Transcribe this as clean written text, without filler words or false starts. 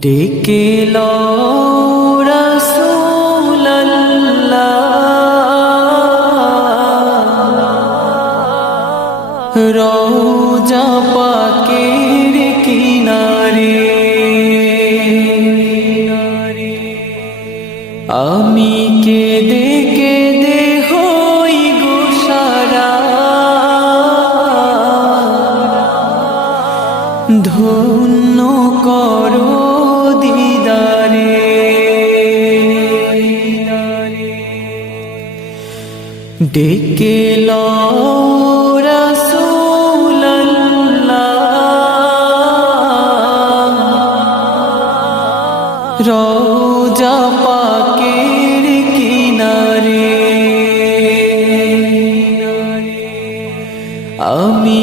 ডেকে লও রাসূলুল্লাহ রওজা পাকের কিনারে আমি কেঁদে কেঁদে হই গো সারা ধন্য করো দিদারে ডেকে লও রাসূলুল্লাহ রওজা পাকের কিনারে আমি